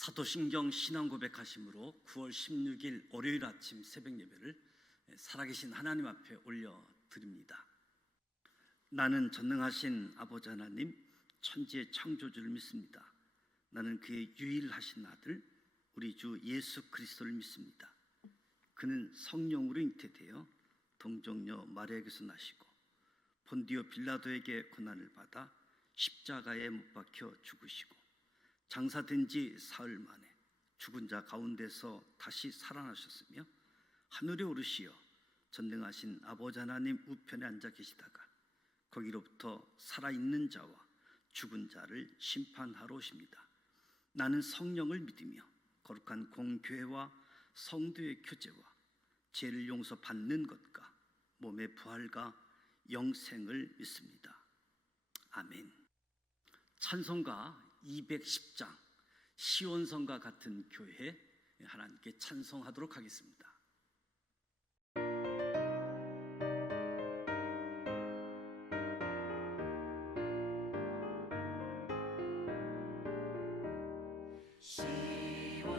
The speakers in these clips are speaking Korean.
사도신경 신앙고백하심으로 9월 16일 월요일 아침 새벽 예배를 살아계신 하나님 앞에 올려드립니다. 나는 전능하신 아버지 하나님, 천지의 창조주를 믿습니다. 나는 그의 유일하신 아들 우리 주 예수 그리스도를 믿습니다. 그는 성령으로 잉태되어 동정녀 마리아에게서 나시고 본디오 빌라도에게 고난을 받아 십자가에 못 박혀 죽으시고 장사된 지 사흘 만에 죽은 자 가운데서 다시 살아나셨으며 하늘에 오르시어 전능하신 아버지 하나님 우편에 앉아 계시다가 거기로부터 살아있는 자와 죽은 자를 심판하러 오십니다. 나는 성령을 믿으며 거룩한 공교회와 성도의 교제와 죄를 용서받는 것과 몸의 부활과 영생을 믿습니다. 아멘. 찬송가 210장 시온성과 같은 교회, 하나님께 찬송하도록 하겠습니다.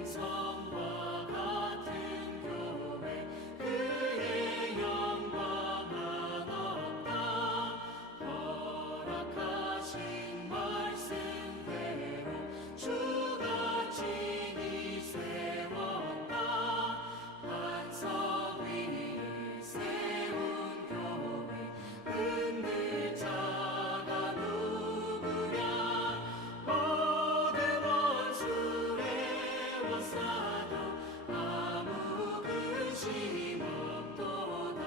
시온성과 같은 교회, 그의 영광 한없다. 허락하신 말씀대로 주가 친히 세웠다. 반석 위를 세운 교회, 흔들 자가 누구랴. 모든 원수의 원사도 아무 근심 없도다.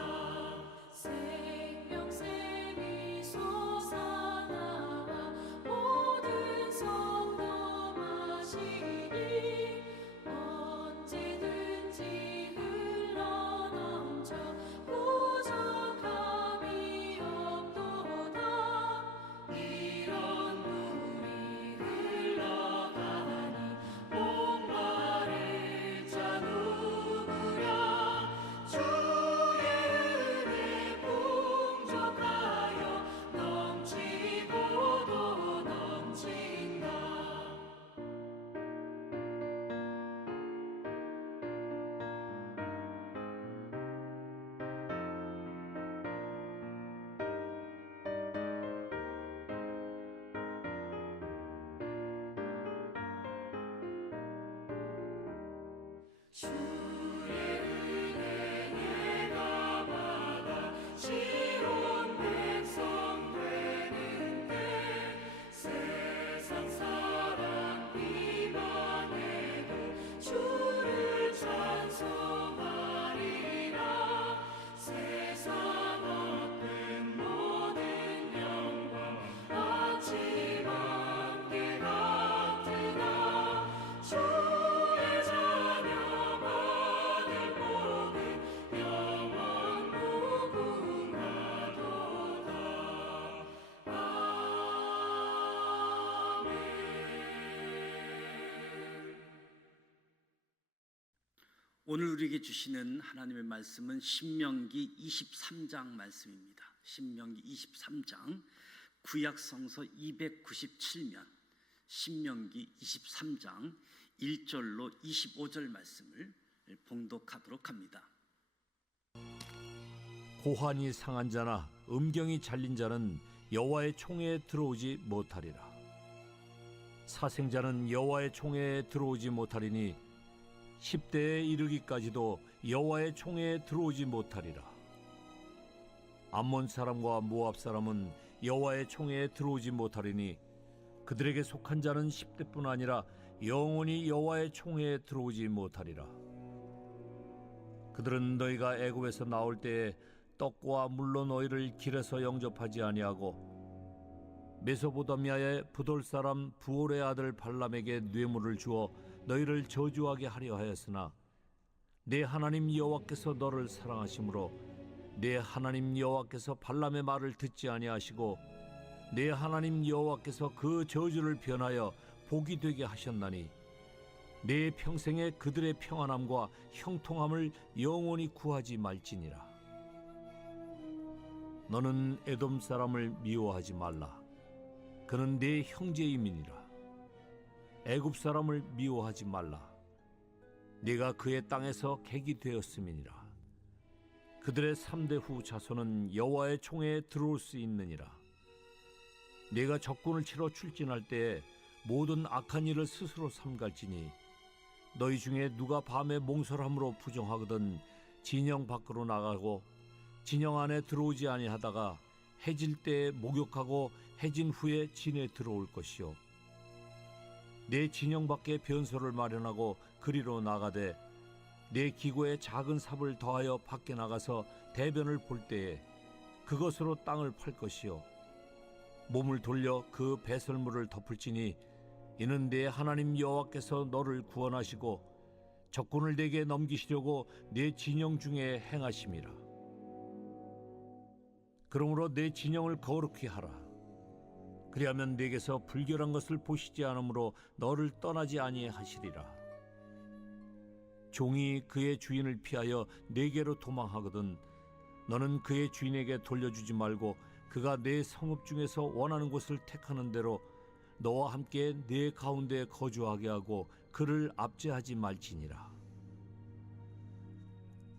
생명샘이 솟아나와 모든 성도 마시니 언제든지 흘러넘쳐 부족함이 없도다. 이런 물이 흘러가니 목마를 자 누구랴. 주의 은혜 풍족하여 넘치고도 넘친다. 주의 은혜 내가 받아 지온 백성 되는데 세상 사람 비방해도 주를 찬송하리라. 세상 얻는 모든 영광 아침 안개 같으나 주의 자녀 받을 복은 영원 무궁하도다. 아멘. 오늘 우리에게 주시는 하나님의 말씀은 신명기 23장 말씀입니다. 신명기 23장 구약성서 297면 신명기 23장 1절로 25절 말씀을 봉독하도록 합니다. 고환이 상한 자나 음경이 잘린 자는 여호와의 총회에 들어오지 못하리라. 사생자는 여호와의 총회에 들어오지 못하리니 10대에 이르기까지도 여호와의 총회에 들어오지 못하리라. 암몬 사람과 모압 사람은 여호와의 총회에 들어오지 못하리니 그들에게 속한 자는 10대뿐 아니라 영원히 여호와의 총회에 들어오지 못하리라. 그들은 너희가 애굽에서 나올 때에 떡과 물로 너희를 길에서 영접하지 아니하고 메소포타미아의 부돌 사람 부올의 아들 발람에게 뇌물을 주어 너희를 저주하게 하려 하였으나 내 하나님 여호와께서 너를 사랑하심으로 내 하나님 여호와께서 발람의 말을 듣지 아니하시고 내 하나님 여호와께서 그 저주를 변하여 복이 되게 하셨나니 내 평생에 그들의 평안함과 형통함을 영원히 구하지 말지니라. 너는 에돔 사람을 미워하지 말라. 그는 내 형제임이니라. 애굽 사람을 미워하지 말라. 네가 그의 땅에서 객이 되었음이니라. 그들의 3대 후 자손은 여호와의 총회에 들어올 수 있느니라. 네가 적군을 치러 출진할 때에 모든 악한 일을 스스로 삼갈지니 너희 중에 누가 밤에 몽설함으로 부정하거든 진영 밖으로 나가고 진영 안에 들어오지 아니하다가 해질 때에 목욕하고 해진 후에 진에 들어올 것이요 내 진영 밖에 변소를 마련하고 그리로 나가되 내 기고에 작은 삽을 더하여 밖에 나가서 대변을 볼 때에 그것으로 땅을 팔 것이요 몸을 돌려 그 배설물을 덮을지니 이는 내 하나님 여호와께서 너를 구원하시고 적군을 내게 넘기시려고 내 진영 중에 행하심이라. 그러므로 내 진영을 거룩히 하라. 그리하면 내게서 불결한 것을 보시지 않으므로 너를 떠나지 아니하시리라. 종이 그의 주인을 피하여 내게로 도망하거든 너는 그의 주인에게 돌려주지 말고 그가 내 성읍 중에서 원하는 곳을 택하는 대로 너와 함께 내 가운데 거주하게 하고 그를 압제하지 말지니라.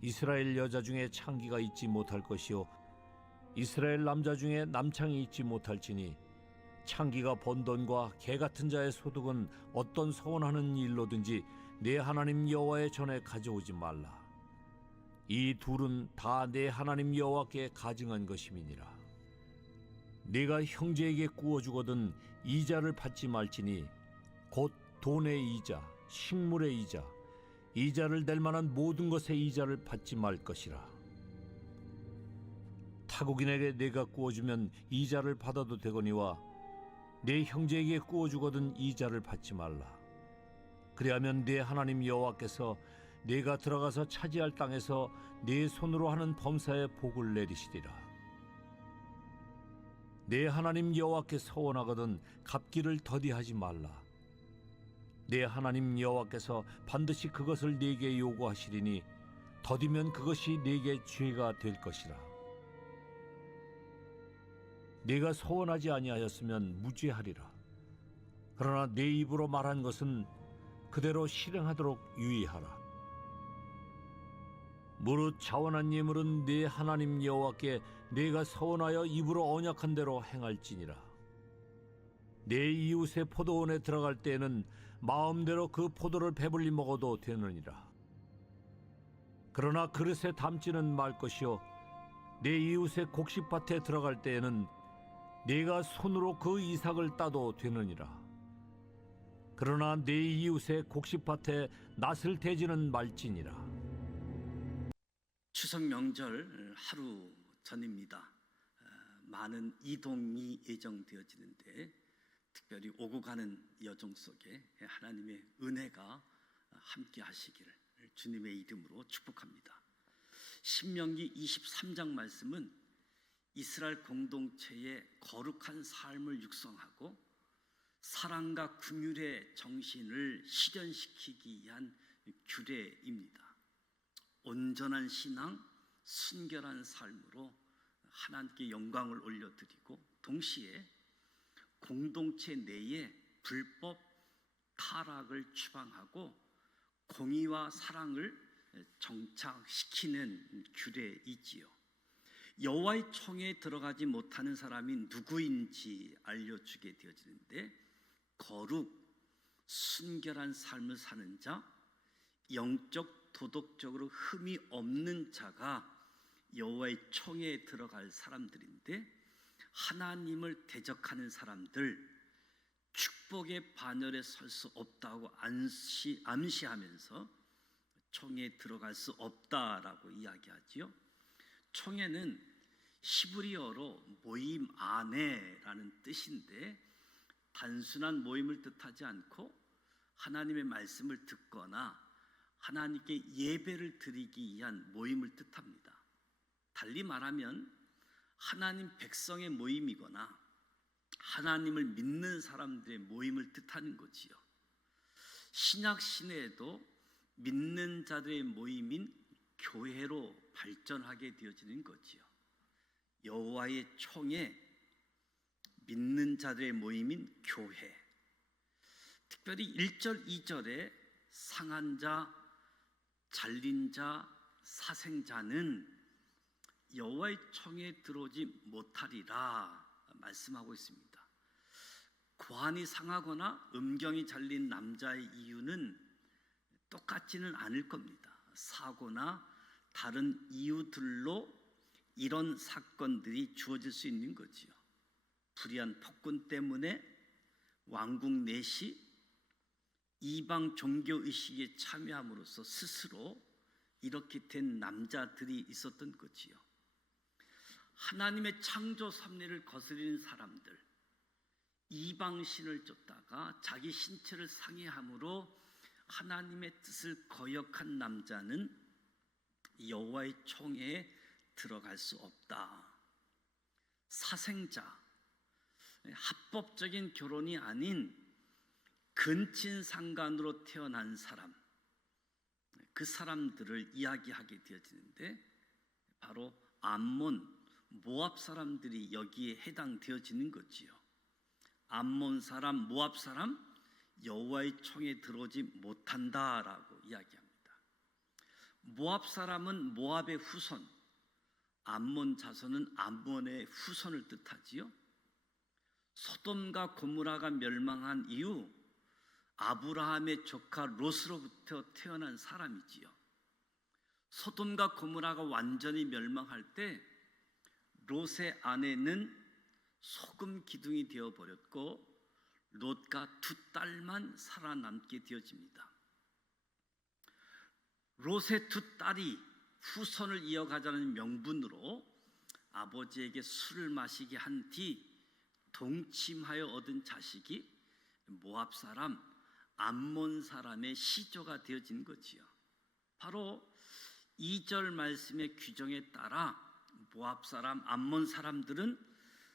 이스라엘 여자 중에 창기가 있지 못할 것이요 이스라엘 남자 중에 남창이 있지 못할지니 창기가 번 돈과 개 같은 자의 소득은 어떤 서원하는 일로든지 내 하나님 여호와의 전에 가져오지 말라. 이 둘은 다 내 하나님 여호와께 가증한 것임이니라. 네가 형제에게 구워주거든 이자를 받지 말지니 곧 돈의 이자, 식물의 이자, 이자를 낼 만한 모든 것의 이자를 받지 말 것이라. 타국인에게 네가 구워주면 이자를 받아도 되거니와 내 형제에게 구워주거든 이자를 받지 말라. 그리하면 네 하나님 여호와께서 네가 들어가서 차지할 땅에서 네 손으로 하는 범사에 복을 내리시리라. 내 하나님 여호와께 서원하거든 갚기를 더디하지 말라. 내 하나님 여호와께서 반드시 그것을 네게 요구하시리니 더디면 그것이 네게 죄가 될 것이라. 네가 서원하지 아니하였으면 무죄하리라. 그러나 내 입으로 말한 것은 그대로 실행하도록 유의하라. 무릇 자원한 예물은 네 하나님 여호와께 네가 서원하여 입으로 언약한 대로 행할지니라. 내 이웃의 포도원에 들어갈 때에는 마음대로 그 포도를 배불리 먹어도 되느니라. 그러나 그릇에 담지는 말 것이요 내 이웃의 곡식밭에 들어갈 때에는 네가 손으로 그 이삭을 따도 되느니라. 그러나 내 이웃의 곡식밭에 낫을 대지는 말지니라. 추석 명절 하루 전입니다. 많은 이동이 예정되어지는데 특별히 오고 가는 여정 속에 하나님의 은혜가 함께 하시기를 주님의 이름으로 축복합니다. 신명기 23장 말씀은 이스라엘 공동체의 거룩한 삶을 육성하고 사랑과 긍휼의 정신을 실현시키기 위한 규례입니다. 온전한 신앙, 순결한 삶으로 하나님께 영광을 올려드리고 동시에 공동체 내에 불법 타락을 추방하고 공의와 사랑을 정착시키는 규례이지요. 여호와의 총회에 들어가지 못하는 사람이 누구인지 알려주게 되어지는데 거룩, 순결한 삶을 사는 자, 영적, 도덕적으로 흠이 없는 자가 여호와의 총회에 들어갈 사람들인데 하나님을 대적하는 사람들, 축복의 반열에 설 수 없다고 암시하면서 총회에 들어갈 수 없다라고 이야기하지요. 총회는 히브리어로 모임 안에라는 뜻인데 단순한 모임을 뜻하지 않고 하나님의 말씀을 듣거나 하나님께 예배를 드리기 위한 모임을 뜻합니다. 달리 말하면 하나님 백성의 모임이거나 하나님을 믿는 사람들의 모임을 뜻하는 거지요. 신약 시대에도 믿는 자들의 모임인 교회로 발전하게 되어지는 거지요. 여호와의 총회, 믿는 자들의 모임인 교회. 특별히 1절, 2절에 상한 자, 잘린 자, 사생자는 여호와의 총에 들어오지 못하리라 말씀하고 있습니다. 관이 상하거나 음경이 잘린 남자의 이유는 똑같지는 않을 겁니다. 사고나 다른 이유들로 이런 사건들이 주어질 수 있는 거지요. 불의한 폭군 때문에 왕국 내시 이방 종교의식에 참여함으로써 스스로 이렇게 된 남자들이 있었던 거지요. 하나님의 창조 섭리를 거스리는 사람들, 이방신을 쫓다가 자기 신체를 상해함으로 하나님의 뜻을 거역한 남자는 여호와의 총회에 들어갈 수 없다. 사생자, 합법적인 결혼이 아닌 근친상간으로 태어난 사람, 그 사람들을 이야기하게 되어지는데 바로 암몬, 모압 사람들이 여기에 해당되어지는 거지요. 암몬 사람, 모압 사람, 여호와의 총에 들어오지 못한다라고 이야기합니다. 모압 사람은 모압의 후손, 암몬 자손은 암몬의 후손을 뜻하지요. 소돔과 고모라가 멸망한 이후 아브라함의 조카 롯으로부터 태어난 사람이지요. 소돔과 고모라가 완전히 멸망할 때 롯의 아내는 소금 기둥이 되어버렸고 롯과 두 딸만 살아남게 되어집니다. 롯의 두 딸이 후손을 이어가자는 명분으로 아버지에게 술을 마시게 한 뒤 동침하여 얻은 자식이 모압 사람, 암몬 사람의 시조가 되어진 거지요. 바로 2절 말씀의 규정에 따라 모압 사람, 암몬 사람들은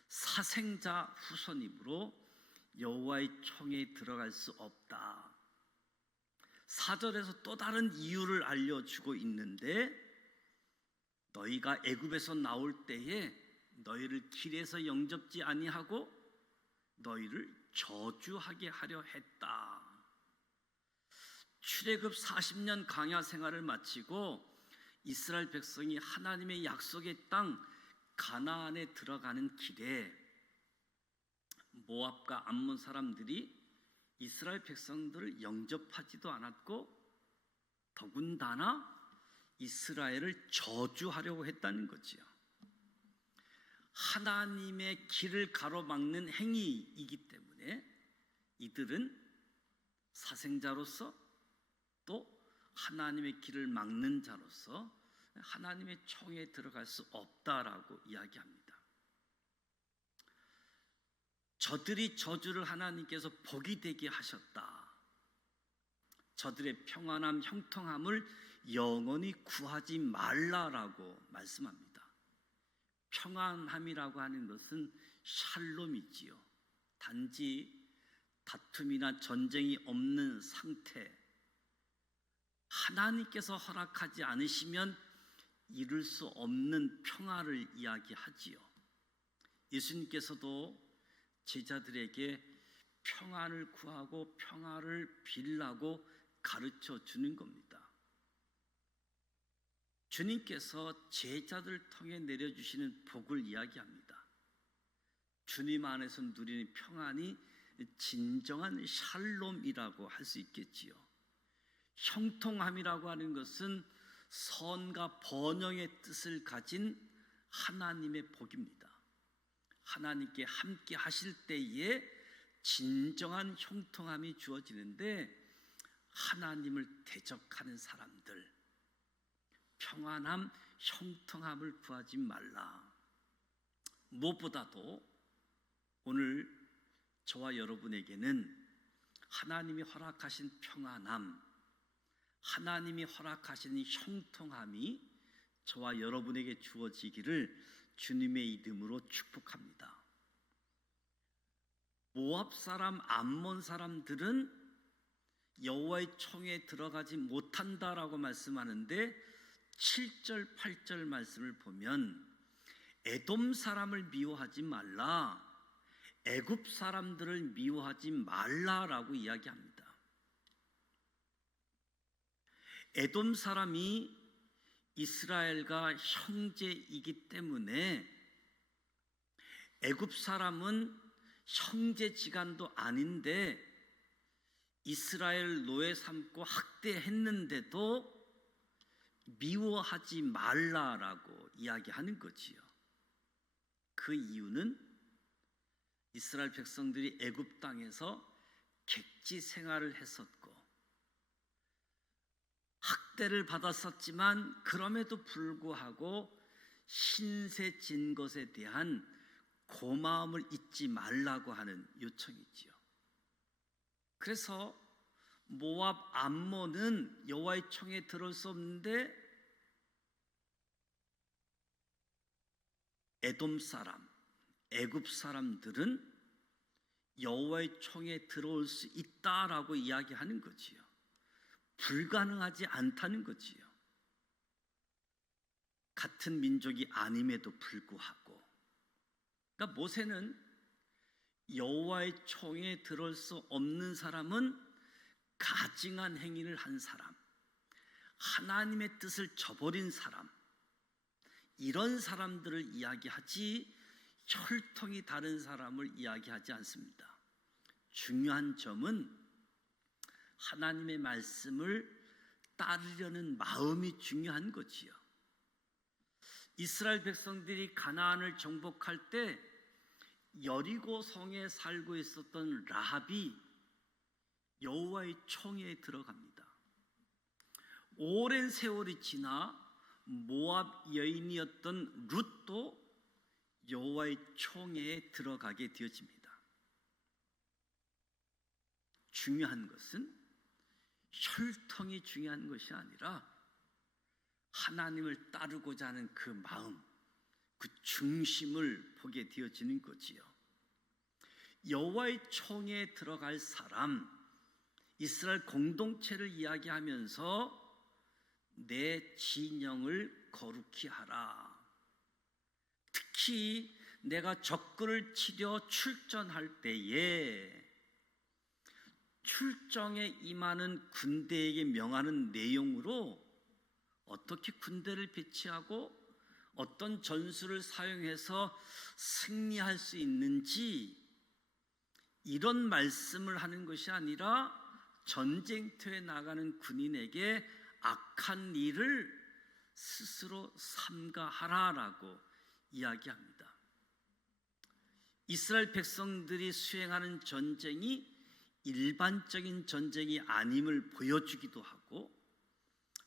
사생자 후손이므로 여호와의 총에 들어갈 수 없다. 4절에서 또 다른 이유를 알려주고 있는데 너희가 애굽에서 나올 때에 너희를 길에서 영접지 아니하고 너희를 저주하게 하려 했다. 출애굽 40년 광야 생활을 마치고 이스라엘 백성이 하나님의 약속의 땅 가나안에 들어가는 길에 모압과 암몬 사람들이 이스라엘 백성들을 영접하지도 않았고 더군다나 이스라엘을 저주하려고 했다는 거지요. 하나님의 길을 가로막는 행위이기 때문에 이들은 사생자로서 또 하나님의 길을 막는 자로서 하나님의 총에 들어갈 수 없다라고 이야기합니다. 저들이 저주를 하나님께서 복이 되게 하셨다. 저들의 평안함, 형통함을 영원히 구하지 말라라고 말씀합니다. 평안함이라고 하는 것은 샬롬이지요. 단지 다툼이나 전쟁이 없는 상태, 하나님께서 허락하지 않으시면 이룰 수 없는 평화를 이야기하지요. 예수님께서도 제자들에게 평안을 구하고 평화를 빌라고 가르쳐 주는 겁니다. 주님께서 제자들을 통해 내려주시는 복을 이야기합니다. 주님 안에서 누리는 평안이 진정한 샬롬이라고 할 수 있겠지요. 형통함이라고 하는 것은 선과 번영의 뜻을 가진 하나님의 복입니다. 하나님께 함께 하실 때에 진정한 형통함이 주어지는데 하나님을 대적하는 사람들, 평안함, 형통함을 구하지 말라. 무엇보다도 오늘 저와 여러분에게는 하나님이 허락하신 평안함, 하나님이 허락하신 형통함이 저와 여러분에게 주어지기를 주님의 이름으로 축복합니다. 모압 사람, 암몬 사람들은 여호와의 총에 들어가지 못한다라고 말씀하는데 7절, 8절 말씀을 보면 에돔 사람을 미워하지 말라, 애굽 사람들을 미워하지 말라라고 이야기합니다. 에돔 사람이 이스라엘과 형제이기 때문에 애굽 사람은 형제지간도 아닌데 이스라엘 노예 삼고 학대했는데도 미워하지 말라라고 이야기하는 거지요. 그 이유는 이스라엘 백성들이 애굽 땅에서 객지 생활을 했었고 학대를 받았었지만 그럼에도 불구하고 신세 진 것에 대한 고마움을 잊지 말라고 하는 요청이지요. 그래서 모압 암몬은 여호와의 총에 들어올 수 없는데 에돔 사람, 애굽 사람들은 여호와의 총에 들어올 수 있다라고 이야기하는 거지요. 불가능하지 않다는 거지요. 같은 민족이 아님에도 불구하고, 그러니까 모세는 여호와의 총에 들어올 수 없는 사람은 가증한 행위를 한 사람, 하나님의 뜻을 저버린 사람, 이런 사람들을 이야기하지 혈통이 다른 사람을 이야기하지 않습니다. 중요한 점은 하나님의 말씀을 따르려는 마음이 중요한 거지요. 이스라엘 백성들이 가나안을 정복할 때 여리고 성에 살고 있었던 라합이 여호와의 총에 들어갑니다. 오랜 세월이 지나 모압 여인이었던 룻도 여호와의 총에 들어가게 되어집니다. 중요한 것은 혈통이 중요한 것이 아니라 하나님을 따르고자 하는 그 마음, 그 중심을 보게 되어지는 거지요. 여호와의 총에 들어갈 사람, 이스라엘 공동체를 이야기하면서 내 진영을 거룩히 하라. 특히 내가 적군을 치려 출전할 때에 출정에 임하는 군대에게 명하는 내용으로 어떻게 군대를 배치하고 어떤 전술을 사용해서 승리할 수 있는지, 이런 말씀을 하는 것이 아니라 전쟁터에 나가는 군인에게 악한 일을 스스로 삼가하라라고 이야기합니다. 이스라엘 백성들이 수행하는 전쟁이 일반적인 전쟁이 아님을 보여주기도 하고,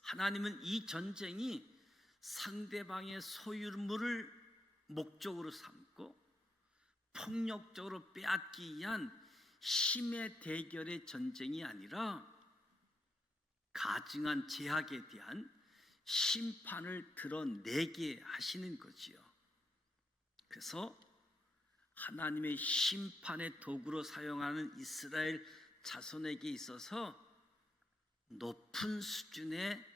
하나님은 이 전쟁이 상대방의 소유물을 목적으로 삼고 폭력적으로 빼앗기 위한 힘의 대결의 전쟁이 아니라 가증한 죄악에 대한 심판을 드러내게 하시는 거지요. 그래서 하나님의 심판의 도구로 사용하는 이스라엘 자손에게 있어서 높은 수준의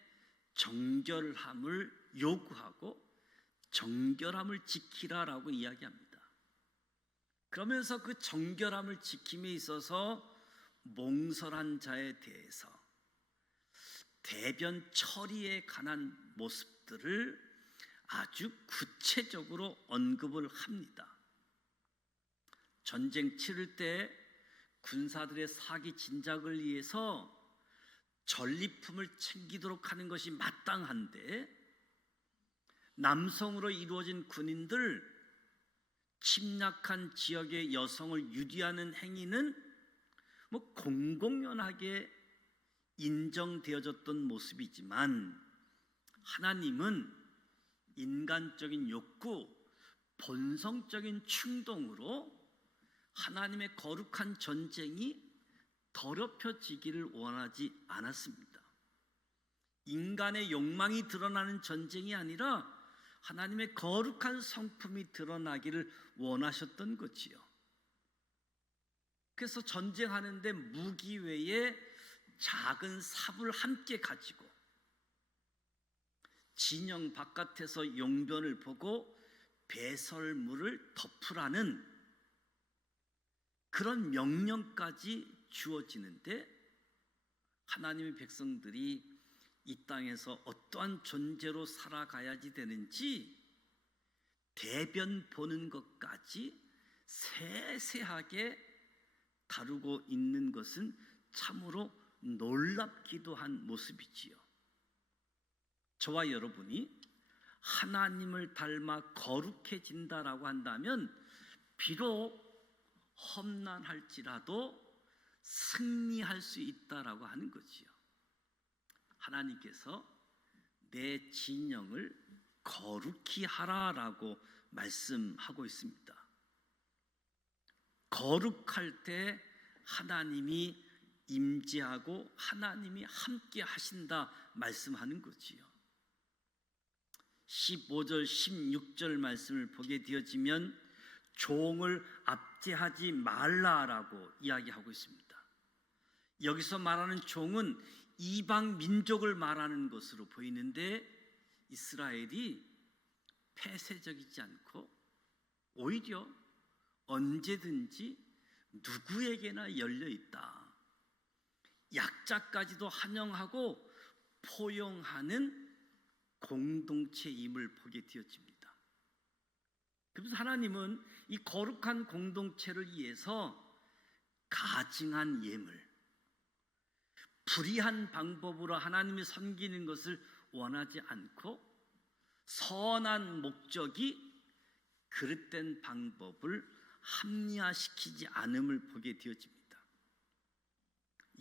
정결함을 요구하고 정결함을 지키라라고 이야기합니다. 그러면서 그 정결함을 지킴에 있어서 몽설한 자에 대해서 대변 처리에 관한 모습들을 아주 구체적으로 언급을 합니다. 전쟁 치를 때 군사들의 사기 진작을 위해서 전리품을 챙기도록 하는 것이 마땅한데, 남성으로 이루어진 군인들, 침략한 지역의 여성을 유리하는 행위는 공공연하게 인정되어졌던 모습이지만, 하나님은 인간적인 욕구, 본성적인 충동으로 하나님의 거룩한 전쟁이 더럽혀지기를 원하지 않았습니다. 인간의 욕망이 드러나는 전쟁이 아니라 하나님의 거룩한 성품이 드러나기를 원하셨던 거지요. 그래서 전쟁하는데 무기 외에 작은 삽을 함께 가지고 진영 바깥에서 용변을 보고 배설물을 덮으라는 그런 명령까지 주어지는데, 하나님의 백성들이 이 땅에서 어떠한 존재로 살아가야지 되는지 대변 보는 것까지 세세하게 다루고 있는 것은 참으로 놀랍기도 한 모습이지요. 저와 여러분이 하나님을 닮아 거룩해진다라고 한다면 비록 험난할지라도 승리할 수 있다라고 하는 거지요. 하나님께서 내 진영을 거룩히 하라라고 말씀하고 있습니다. 거룩할 때 하나님이 임재하고 하나님이 함께 하신다 말씀하는 거지요. 15절 16절 말씀을 보게 되어지면 종을 압제하지 말라라고 이야기하고 있습니다. 여기서 말하는 종은 이방 민족을 말하는 것으로 보이는데 이스라엘이 폐쇄적이지 않고 오히려 언제든지 누구에게나 열려 있다. 약자까지도 환영하고 포용하는 공동체임을 보게 되어집니다. 그래서 하나님은 이 거룩한 공동체를 위해서 가증한 예물, 불의한 방법으로 하나님을 섬기는 것을 원하지 않고 선한 목적이 그릇된 방법을 합리화시키지 않음을 보게 되어집니다.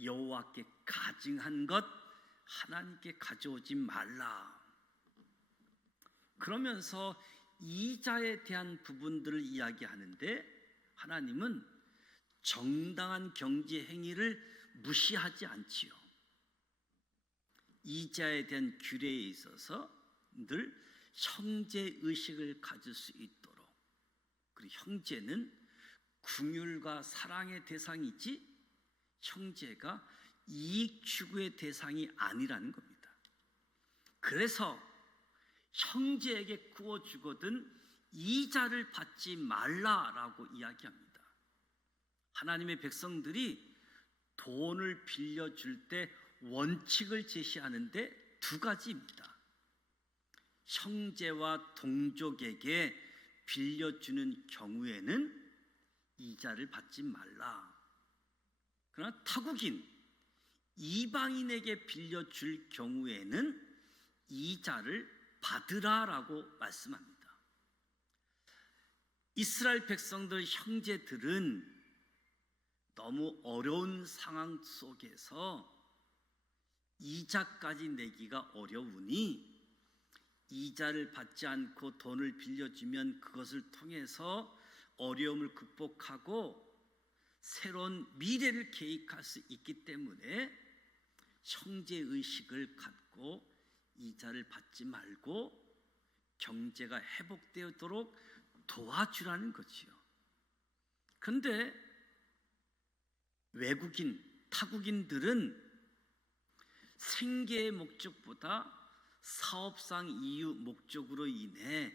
여호와께 가증한 것 하나님께 가져오지 말라. 그러면서 이자에 대한 부분들을 이야기하는데 하나님은 정당한 경제 행위를 무시하지 않지요. 이자에 대한 규례에 있어서 늘 형제 의식을 가질 수 있도록, 그리고 형제는 긍휼과 사랑의 대상이지 형제가 이익 추구의 대상이 아니라는 겁니다. 그래서 형제에게 구워주거든 이자를 받지 말라라고 이야기합니다. 하나님의 백성들이 돈을 빌려줄 때 원칙을 제시하는데 두 가지입니다. 형제와 동족에게 빌려주는 경우에는 이자를 받지 말라. 그러나 타국인, 이방인에게 빌려줄 경우에는 이자를 받으라라고 말씀합니다. 이스라엘 백성들, 형제들은 너무 어려운 상황 속에서 이자까지 내기가 어려우니 이자를 받지 않고 돈을 빌려주면 그것을 통해서 어려움을 극복하고 새로운 미래를 계획할 수 있기 때문에 형제의식을 갖고 이자를 받지 말고 경제가 회복되도록 도와주라는 거지요. 그런데 외국인, 타국인들은 생계의 목적보다 사업상 이유 목적으로 인해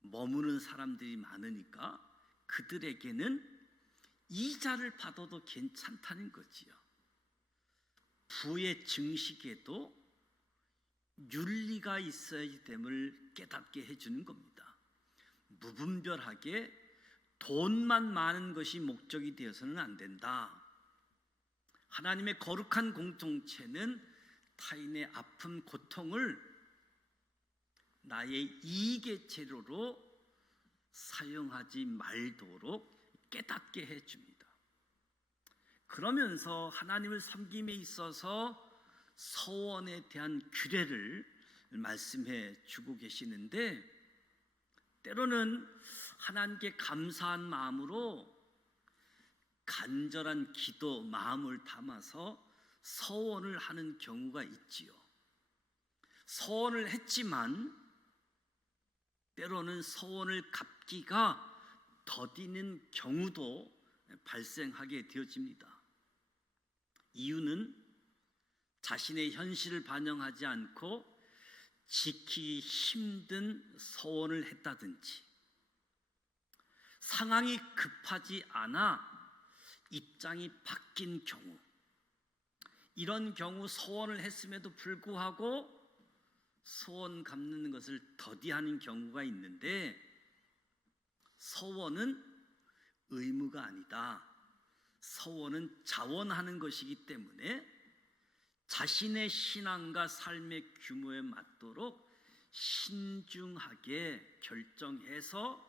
머무는 사람들이 많으니까 그들에게는 이자를 받아도 괜찮다는 거지요. 부의 증식에도 윤리가 있어야 됨을 깨닫게 해주는 겁니다. 무분별하게 돈만 많은 것이 목적이 되어서는 안 된다. 하나님의 거룩한 공동체는 타인의 아픔, 고통을 나의 이익의 재료로 사용하지 말도록 깨닫게 해줍니다. 그러면서 하나님을 섬김에 있어서 서원에 대한 규례를 말씀해 주고 계시는데 때로는 하나님께 감사한 마음으로 간절한 기도 마음을 담아서 서원을 하는 경우가 있지요. 서원을 했지만 때로는 서원을 갚기가 더디는 경우도 발생하게 되어집니다. 이유는 자신의 현실을 반영하지 않고 지키기 힘든 서원을 했다든지 상황이 급하지 않아 입장이 바뀐 경우, 이런 경우 소원을 했음에도 불구하고 소원 갚는 것을 더디하는 경우가 있는데, 소원은 의무가 아니다. 소원은 자원하는 것이기 때문에 자신의 신앙과 삶의 규모에 맞도록 신중하게 결정해서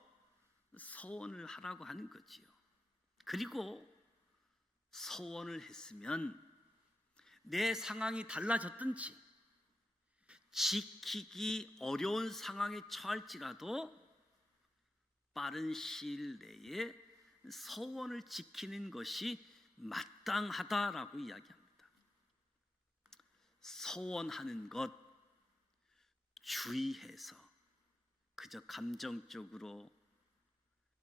소원을 하라고 하는 거지요. 그리고 소원을 했으면 내 상황이 달라졌든지 지키기 어려운 상황에 처할지라도 빠른 시일 내에 소원을 지키는 것이 마땅하다라고 이야기합니다. 소원하는 것 주의해서 그저 감정적으로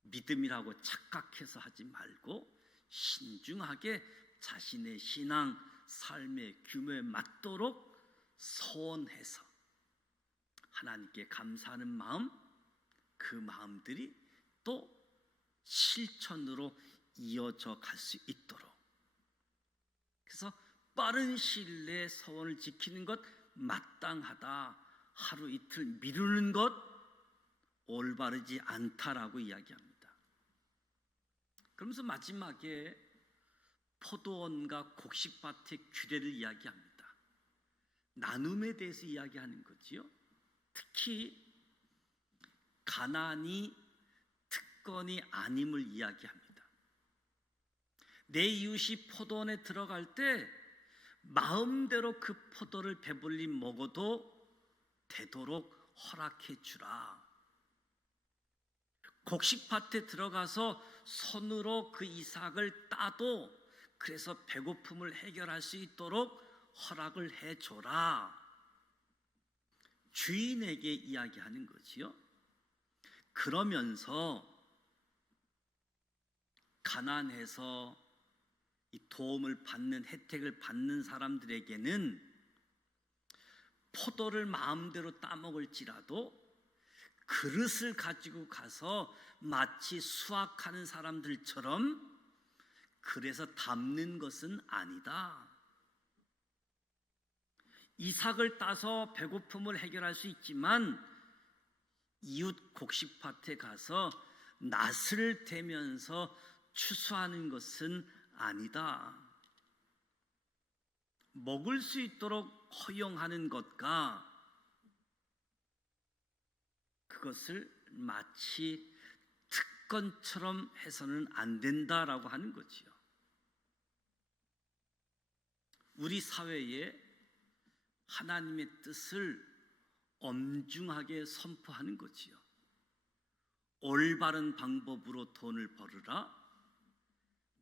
믿음이라고 착각해서 하지 말고 신중하게 자신의 신앙, 삶의 규모에 맞도록 소원해서 하나님께 감사하는 마음, 그 마음들이 또 실천으로 이어져 갈 수 있도록, 그래서 빠른 시일 내에 소원을 지키는 것 마땅하다, 하루 이틀 미루는 것 올바르지 않다라고 이야기합니다. 그러면서 마지막에 포도원과 곡식밭의 규례를 이야기합니다. 나눔에 대해서 이야기하는 거지요. 특히 가난이 특권이 아님을 이야기합니다. 내 이웃이 포도원에 들어갈 때 마음대로 그 포도를 배불리 먹어도 되도록 허락해 주라. 곡식밭에 들어가서 손으로 그 이삭을 따도 그래서 배고픔을 해결할 수 있도록 허락을 해줘라. 주인에게 이야기하는 거지요. 그러면서 가난해서 이 도움을 받는, 혜택을 받는 사람들에게는 포도를 마음대로 따먹을지라도 그릇을 가지고 가서 마치 수확하는 사람들처럼 그래서 담는 것은 아니다. 이삭을 따서 배고픔을 해결할 수 있지만 이웃 곡식밭에 가서 낫을 대면서 추수하는 것은 아니다. 먹을 수 있도록 허용하는 것과 그것을 마치 특권처럼 해서는 안 된다라고 하는 거지요. 우리 사회에 하나님의 뜻을 엄중하게 선포하는 거지요. 올바른 방법으로 돈을 벌으라.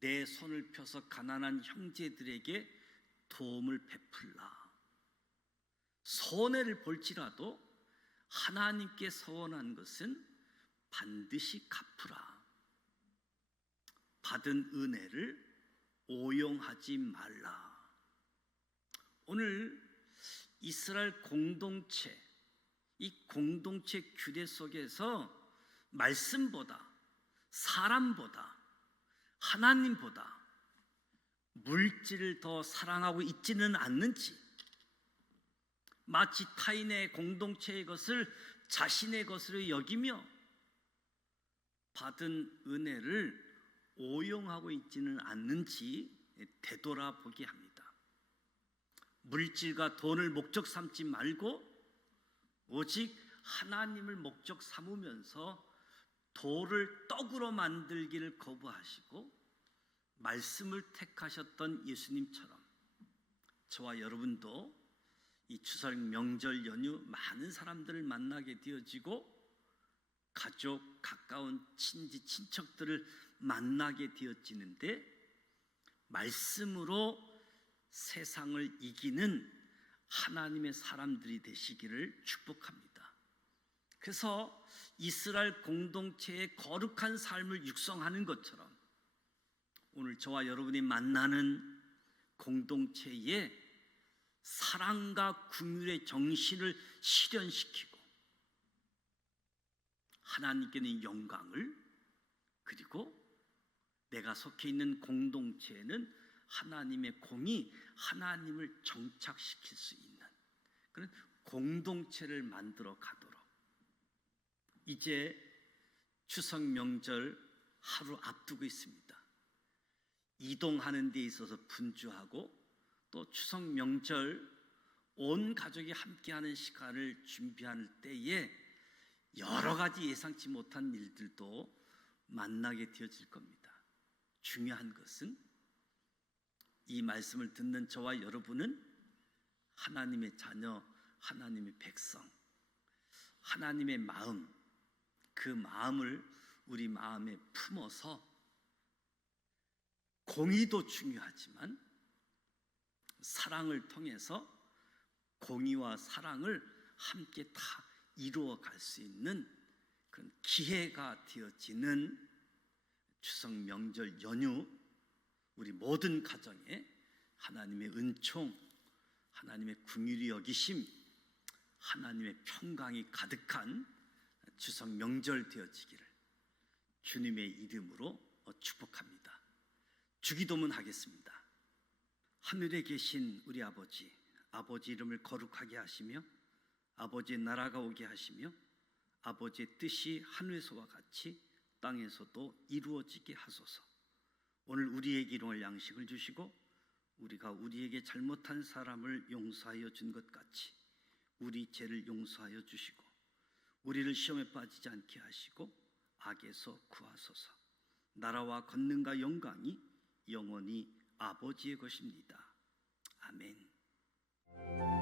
내 손을 펴서 가난한 형제들에게 도움을 베풀라. 손해를 볼지라도 하나님께 서원한 것은 반드시 갚으라. 받은 은혜를 오용하지 말라. 오늘 이스라엘 공동체, 이 공동체 규례 속에서 말씀보다, 사람보다, 하나님보다 물질을 더 사랑하고 있지는 않는지, 마치 타인의 공동체의 것을 자신의 것으로 여기며 받은 은혜를 오용하고 있지는 않는지 되돌아보게 합니다. 물질과 돈을 목적 삼지 말고 오직 하나님을 목적 삼으면서 돌을 떡으로 만들기를 거부하시고 말씀을 택하셨던 예수님처럼 저와 여러분도 이 추석 명절 연휴 많은 사람들을 만나게 되어지고 가족, 가까운 친지, 친척들을 만나게 되어지는데 말씀으로 세상을 이기는 하나님의 사람들이 되시기를 축복합니다. 그래서 이스라엘 공동체의 거룩한 삶을 육성하는 것처럼 오늘 저와 여러분이 만나는 공동체에 사랑과 긍휼의 정신을 실현시키고 하나님께는 영광을, 그리고 내가 속해 있는 공동체에는 하나님의 공이 하나님을 정착시킬 수 있는 그런 공동체를 만들어 가도록, 이제 추석 명절 하루 앞두고 있습니다. 이동하는 데 있어서 분주하고 또 추석 명절 온 가족이 함께하는 시간을 준비할 때에 여러 가지 예상치 못한 일들도 만나게 되어질 겁니다. 중요한 것은 이 말씀을 듣는 저와 여러분은 하나님의 자녀, 하나님의 백성, 하나님의 마음, 그 마음을 우리 마음에 품어서 공의도 중요하지만 사랑을 통해서 공의와 사랑을 함께 다 이루어 갈 수 있는 그런 기회가 되어지는 추석 명절 연휴, 우리 모든 가정에 하나님의 은총, 하나님의 긍휼히 여기심, 하나님의 평강이 가득한 추석 명절 되어지기를 주님의 이름으로 축복합니다. 주기도문 하겠습니다. 하늘에 계신 우리 아버지, 아버지 이름을 거룩하게 하시며 아버지의 나라가 오게 하시며 아버지의 뜻이 하늘에서와 같이 땅에서도 이루어지게 하소서. 오늘 우리에게 일용할 양식을 주시고 우리가 우리에게 잘못한 사람을 용서하여 준 것 같이 우리 죄를 용서하여 주시고 우리를 시험에 빠지지 않게 하시고 악에서 구하소서. 나라와 권능과 영광이 영원히 아버지의 것입니다. 아멘.